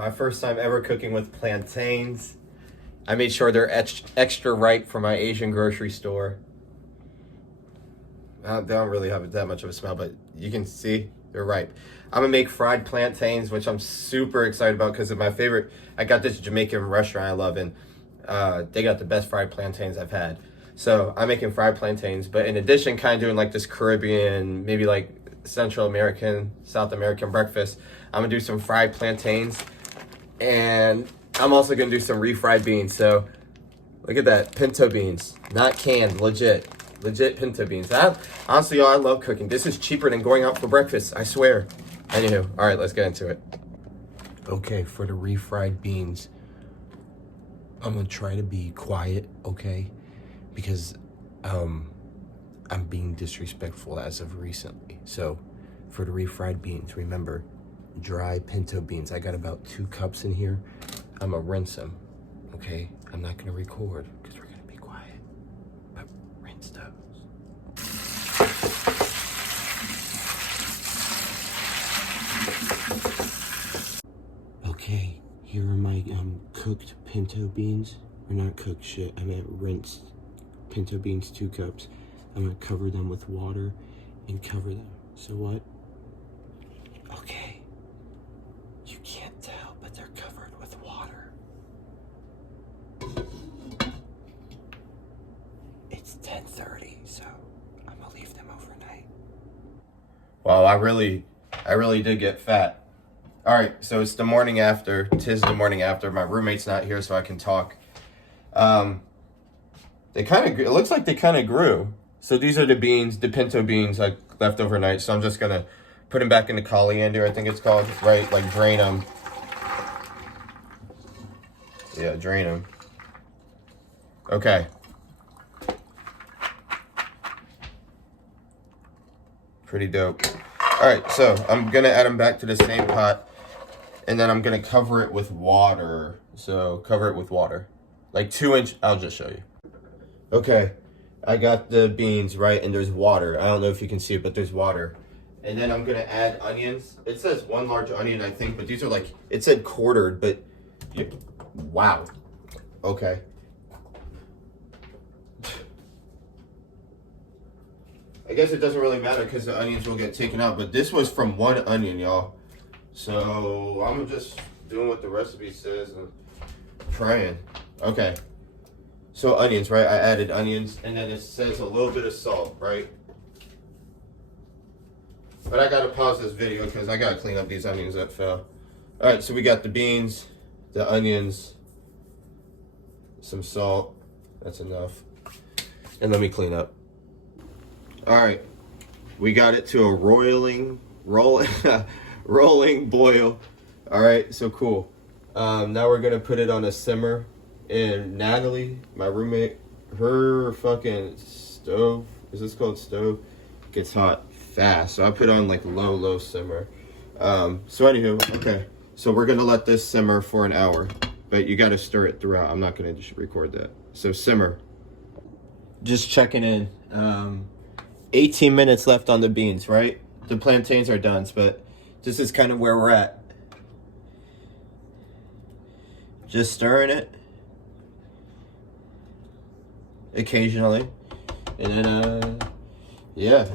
My first time ever cooking with plantains. I made sure they're extra ripe for my Asian grocery store. They don't really have that much of a smell, but you can see they're ripe. I'm gonna make fried plantains, which I'm super excited about because of my favorite. I got this Jamaican restaurant I love, and they got the best fried plantains I've had. So I'm making fried plantains, but in addition, kind of doing like this Caribbean, maybe like Central American, South American breakfast. I'm gonna do some fried plantains, and I'm also gonna do some refried beans. So look at that, pinto beans, not canned, legit pinto beans. Honestly, y'all, I love cooking. This is cheaper than going out for breakfast, I swear. Anywho, all right, let's get into it. Okay, for the refried beans, I'm gonna try to be quiet, okay? Because I'm being disrespectful as of recently. So for the refried beans, remember, dry pinto beans. I got about 2 cups in here. I'm gonna rinse them, okay? I'm not gonna record because we're gonna be quiet, but rinse those. Okay, here are my cooked pinto beans. Or not cooked shit, I meant rinsed pinto beans, 2 cups. I'm gonna cover them with water and cover them. So what? Okay, you can't tell, but they're covered with water. It's 10:30, so I'm gonna leave them overnight. Wow, I really did get fat. All right, so it's the morning after. 'Tis the morning after. My roommate's not here, so I can talk. It looks like they kind of grew. So these are the beans, the pinto beans I left overnight. So I'm just gonna put them back in the colander, I think it's called, right? Like drain them. Yeah, drain them. Okay. Pretty dope. All right, so I'm gonna add them back to the same pot, and then I'm gonna cover it with water. So cover it with water, like 2-inch. I'll just show you. Okay, I got the beans, right, and there's water. I don't know if you can see it, but there's water. And then I'm gonna add onions. It says 1 large onion, I think, but these are like, it said quartered, but wow. Okay. I guess it doesn't really matter because the onions will get taken out, but this was from 1 onion, y'all. So I'm just doing what the recipe says and trying. Okay. So onions, right? I added onions, and then it says a little bit of salt, right? But I gotta pause this video because I gotta clean up these onions that fell. All right, so we got the beans, the onions, some salt. That's enough. And let me clean up. All right, we got it to a rolling boil. All right, so cool. Now we're gonna put it on a simmer. And Natalie, my roommate, her fucking stove, is this called stove? Gets hot fast. So I put on like low simmer. So anywho, okay. So we're gonna let this simmer for an hour, but you gotta stir it throughout. I'm not gonna just record that. So simmer. Just checking in. 18 minutes left on the beans, right? The plantains are done, but this is kind of where we're at. Just stirring it occasionally, and then yeah,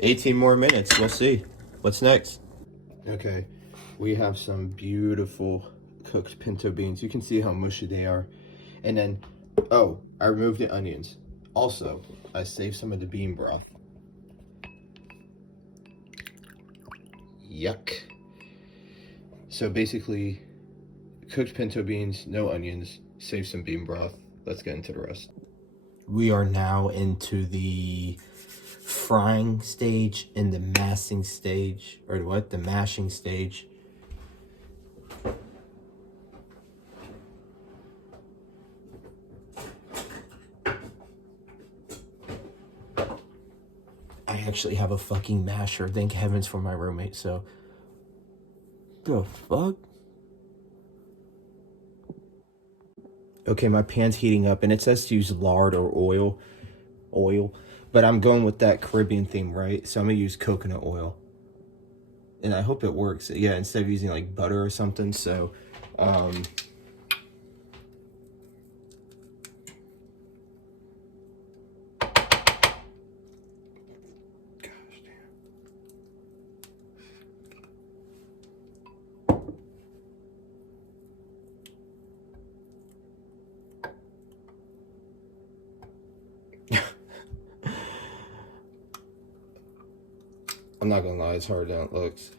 18 more minutes. We'll see what's next. Okay, we have some beautiful cooked pinto beans. You can see how mushy they are. And then, oh, I removed the onions. Also, I saved some of the bean broth. Yuck. So basically, cooked pinto beans, no onions, save some bean broth. Let's get into the rest. We are now into the frying stage and the mashing stage, or what? The mashing stage. I actually have a fucking masher. Thank heavens for my roommate. So, the fuck? Okay, my pan's heating up, and it says to use lard or oil, but I'm going with that Caribbean theme, right? So I'm gonna use coconut oil. and I hope it works. Yeah, instead of using like butter or something. So, gosh damn. I'm not gonna lie, it's harder than it looks.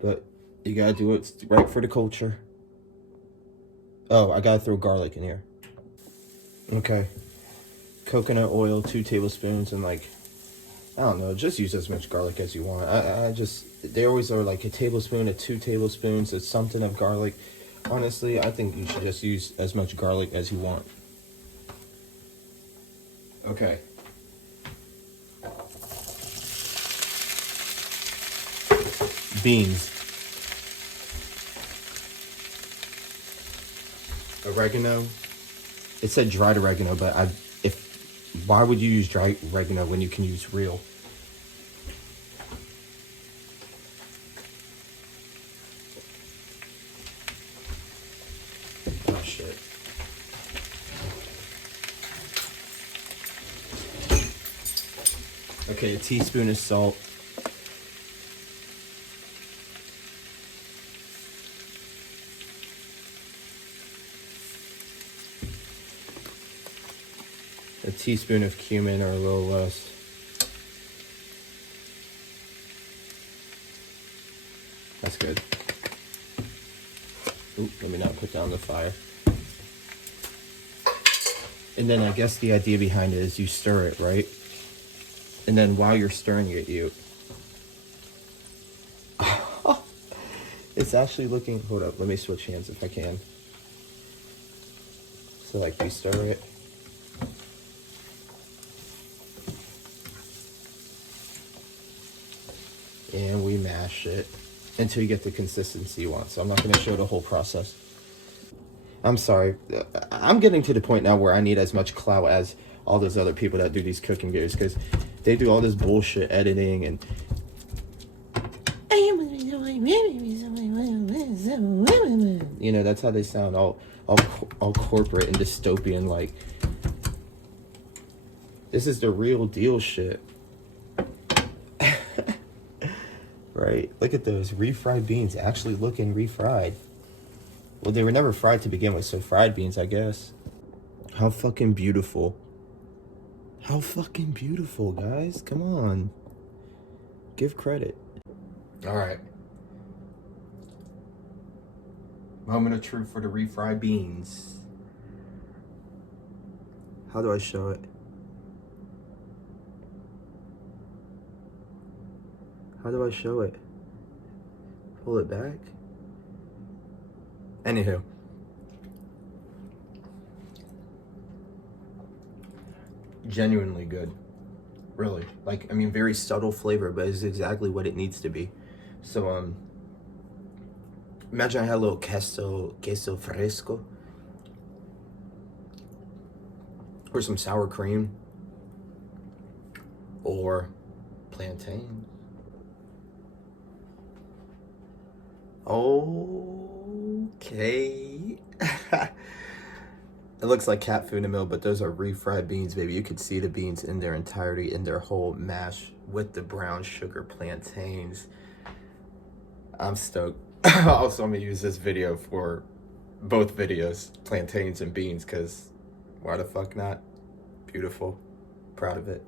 But you gotta do what's right for the culture. Oh, I gotta throw garlic in here. Okay. Coconut oil, 2 tablespoons, and like, I don't know, just use as much garlic as you want. I just, they always are like a tablespoon to 2 tablespoons. It's something of garlic. Honestly, I think you should just use as much garlic as you want. Okay. Beans. Oregano. It said dried oregano, but why would you use dried oregano when you can use real? Oh shit. Okay, a teaspoon of salt. A teaspoon of cumin or a little less. That's good. Oop, let me not put down the fire. And then I guess the idea behind it is you stir it, right? And then while you're stirring it, it's actually looking, hold up, let me switch hands if I can. So like you stir it. And we mash it until you get the consistency you want. So I'm not going to show the whole process. I'm sorry. I'm getting to the point now where I need as much clout as all those other people that do these cooking videos, because they do all this bullshit editing and you know, that's how they sound, all corporate and dystopian. Like, this is the real deal shit. Right? Look at those refried beans actually looking refried. Well, they were never fried to begin with, so fried beans, I guess. How fucking beautiful. How fucking beautiful, guys. Come on. Give credit. All right. Moment of truth for the refried beans. How do I show it? How do I show it? Pull it back? Anywho. Genuinely good. Really. Like, I mean, very subtle flavor, but it's exactly what it needs to be. So, imagine I had a little queso fresco. Or some sour cream. Or plantain. Okay. It looks like cat food in the middle, but those are refried beans, baby. You could see the beans in their entirety, in their whole mash with the brown sugar plantains. I'm stoked. Also, I'm gonna use this video for both videos, plantains and beans, because why the fuck not? Beautiful. Proud of it.